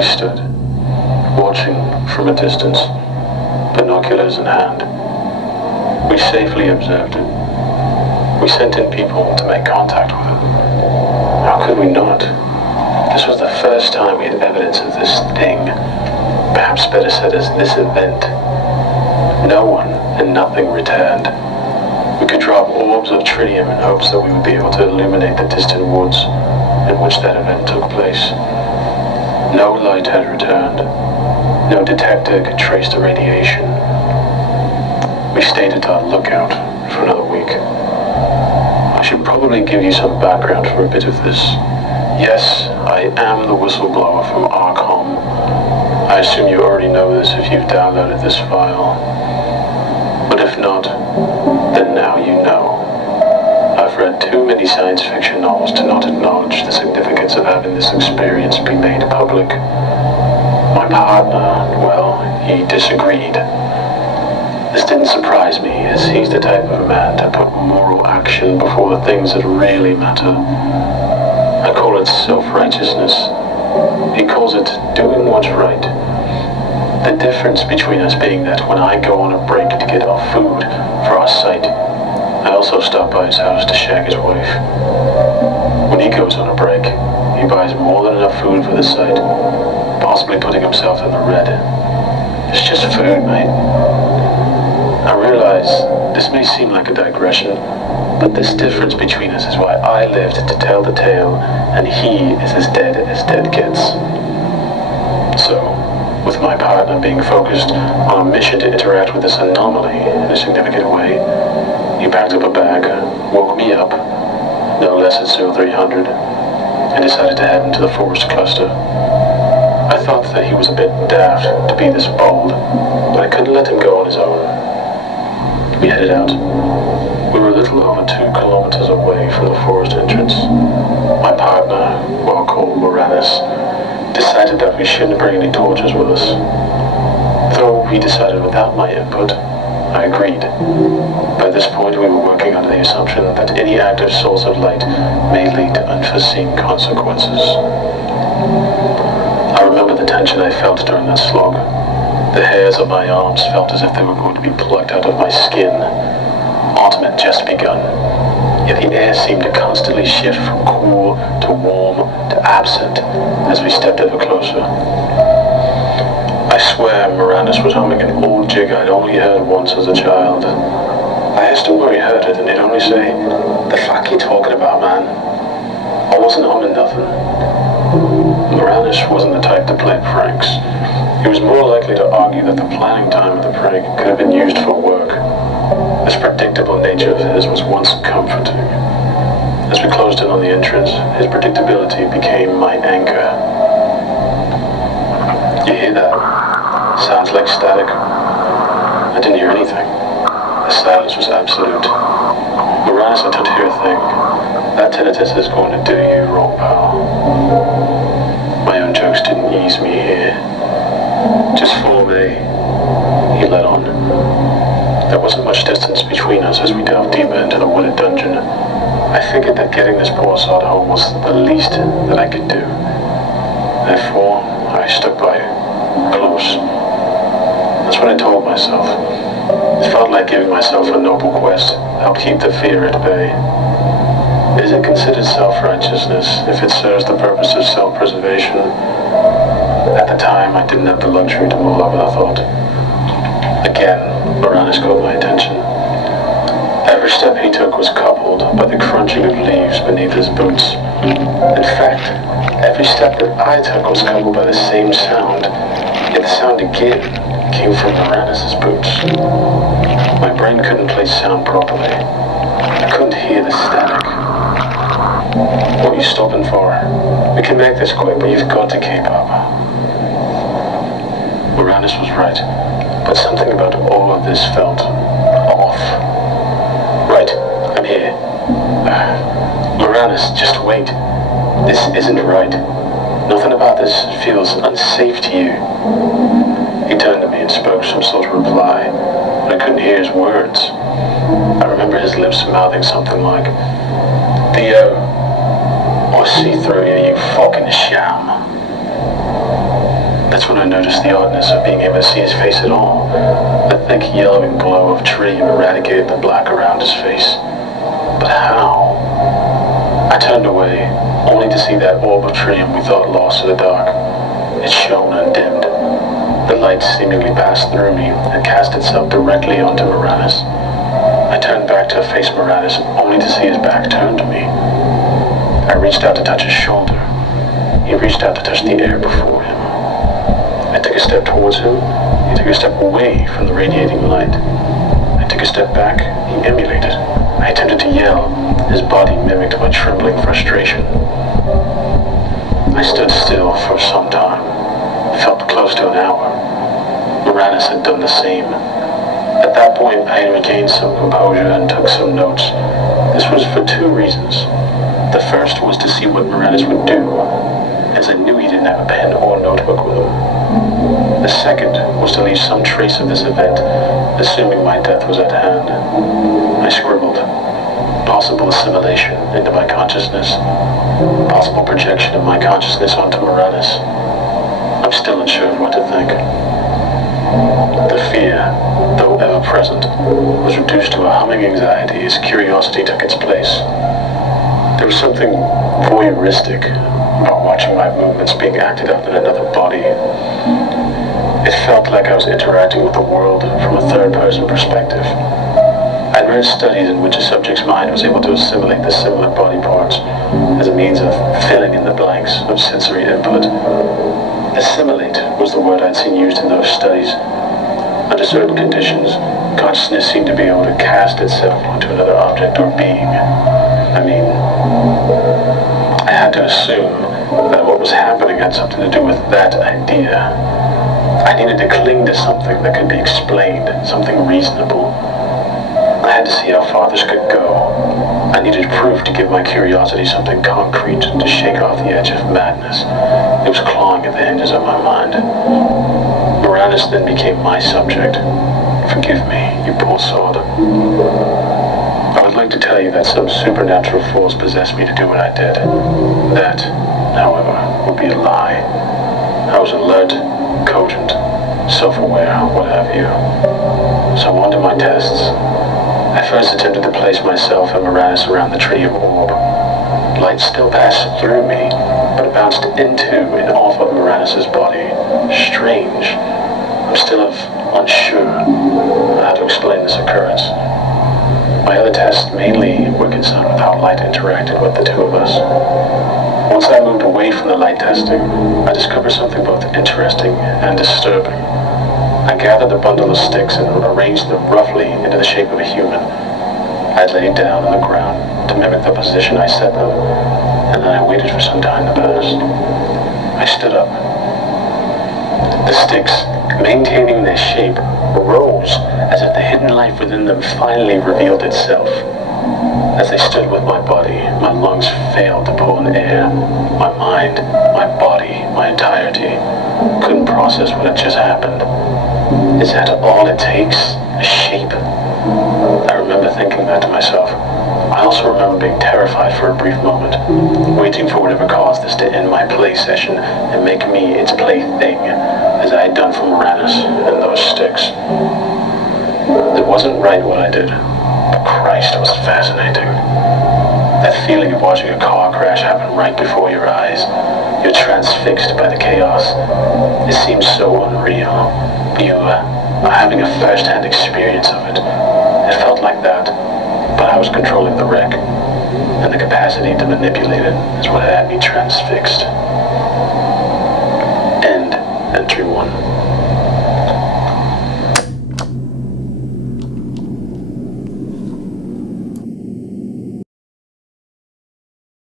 we stood, watching from a distance, binoculars in hand. We safely observed it. We sent in people to make contact with it. How could we not? This was the first time we had evidence of this thing, perhaps better said as this event. No one and nothing returned. We could drop orbs of tritium in hopes that we would be able to illuminate the distant woods in which that event took place. No light had returned. No detector could trace the radiation. We stayed at our lookout for another week. I should probably give you some background for a bit of this. Yes, I am the whistleblower from Arkham. I assume you already know this if you've downloaded this file. But if not, then now you know. I've read too many science fiction novels to not acknowledge the significance of having this experience be made public. My partner, well, he disagreed. This didn't surprise me, as he's the type of man to put moral action before the things that really matter. I call it self-righteousness. He calls it doing what's right. The difference between us being that when I go on a break to get our food for our site, I also stop by his house to shag his wife. When he goes on a break, he buys more than enough food for the site, possibly putting himself in the red. It's just food, mate. I realize this may seem like a digression, but this difference between us is why I lived to tell the tale, and he is as dead gets. So, with my partner being focused on a mission to interact with this anomaly in a significant way, he packed up a bag, woke me up, no less at 0300, and decided to head into the forest cluster. I thought that he was a bit daft to be this bold, but I couldn't let him go on his own. We headed out. We were a little over 2 kilometers away from the forest entrance. My partner, well called Moranis, decided that we shouldn't bring any torches with us. Though he decided without my input, I agreed. By this point we were working under the assumption that any active source of light may lead to unforeseen consequences. I remember the tension I felt during that slog. The hairs of my arms felt as if they were going to be plucked out of my skin. Autumn had just begun, yet the air seemed to constantly shift from cool to warm to absent as we stepped ever closer. I swear Moranis was humming an old jig I'd only heard once as a child. I asked him where he heard it, and he'd only say, "The fuck you talking about, man?" I wasn't humming nothing. Moranis wasn't the type to play pranks. He was more likely to argue that the planning time of the prank could have been used for work. This predictable nature of his was once comforting. As we closed in on the entrance, his predictability became my anchor. You hear that? Sounds like static. I didn't hear anything. The silence was absolute. Moranis, I don't hear a thing. That tinnitus is going to do you wrong, pal. My own jokes didn't ease me here. Just follow me, he led on. There wasn't much distance between us as we delved deeper into the wooded dungeon. I figured that getting this poor sod home was the least that I could do. Therefore, I stuck by close. That's what I told myself. It felt like giving myself a noble quest, helped keep the fear at bay. Is it considered self-righteousness if it serves the purpose of self-preservation? At the time, I didn't have the luxury to mull over the thought. Again, Moranis caught my attention. Every step he took was coupled by the crunching of leaves beneath his boots. In fact, every step that I took was coupled by the same sound, yet the sound again came from Moranis' boots. My brain couldn't place sound properly. I couldn't hear the static. What are you stopping for? We can make this quick, but you've got to keep up. Moranis was right, but something about all of this felt off. Right, I'm here. Moranis, just wait. This isn't right. Nothing about this feels unsafe to you. He turned to me and spoke some sort of reply, but I couldn't hear his words. I remember his lips mouthing something like, Theo, I see through you, you fucking sham. That's when I noticed the oddness of being able to see his face at all. The thick yellowing glow of tritium eradicated the black around his face. But how? I turned away, only to see that orb of tritium we thought lost to the dark. It shone undimmed. The light seemingly passed through me and cast itself directly onto Moranis. I turned back to face Moranis, only to see his back turned to me. I reached out to touch his shoulder. He reached out to touch the air before him. I took a step towards him. He took a step away from the radiating light. I took a step back. He emulated. I attempted to yell. His body mimicked my trembling frustration. I stood still for some time. Felt close to an hour. Moranis had done the same. At that point, I had regained some composure and took some notes. This was for two reasons. The first was to see what Moranis would do, as I knew he didn't have a pen or notebook with him. The second was to leave some trace of this event, assuming my death was at hand. I scribbled. Possible assimilation into my consciousness. Possible projection of my consciousness onto Moranis. I'm still unsure of what to think. The fear, though ever present, was reduced to a humming anxiety as curiosity took its place. There was something voyeuristic about watching my movements being acted out in another body. It felt like I was interacting with the world from a third-person perspective. I'd read studies in which a subject's mind was able to assimilate the similar body parts as a means of filling in the blanks of sensory input. Assimilate was the word I'd seen used in those studies. Under certain conditions, consciousness seemed to be able to cast itself onto another object or being. I had to assume that what was happening had something to do with that idea. I needed to cling to something that could be explained, something reasonable. I had to see how far this could go. I needed proof to give my curiosity something concrete to shake off the edge of madness. It was clawing at the hinges of my mind. Moranis then became my subject. Forgive me, you poor sword. I would like to tell you that some supernatural force possessed me to do what I did. That, however, would be a lie. I was alert, cogent, self-aware, what have you. So on to my tests. I first attempted to place myself and Moranis around the tritium orb. Light still passed through me, but it bounced into and off of Moranis' body. Strange. I'm still unsure how to explain this occurrence. My other tests mainly were concerned with how light interacted with the two of us. Once I moved away from the light testing, I discovered something both interesting and disturbing. I gathered a bundle of sticks and arranged them roughly into the shape of a human. I laid down on the ground to mimic the position I set them, and then I waited for some time to pass. I stood up. The sticks, maintaining their shape, rose as if the hidden life within them finally revealed itself. As they stood with my body, my lungs failed to pull in air. My mind, my body, my entirety couldn't process what had just happened. Is that all it takes? A shape? I remember thinking that to myself. I also remember being terrified for a brief moment, waiting for whatever caused this to end my play session and make me its plaything, as I had done for Moranis and those sticks. It wasn't right what I did, but Christ, it was fascinating. That feeling of watching a car crash happen right before your eyes. You're transfixed by the chaos. It seems so unreal. You are having a first-hand experience of it. It felt like that, but I was controlling the wreck, and the capacity to manipulate it is what had me transfixed. End. Entry 1.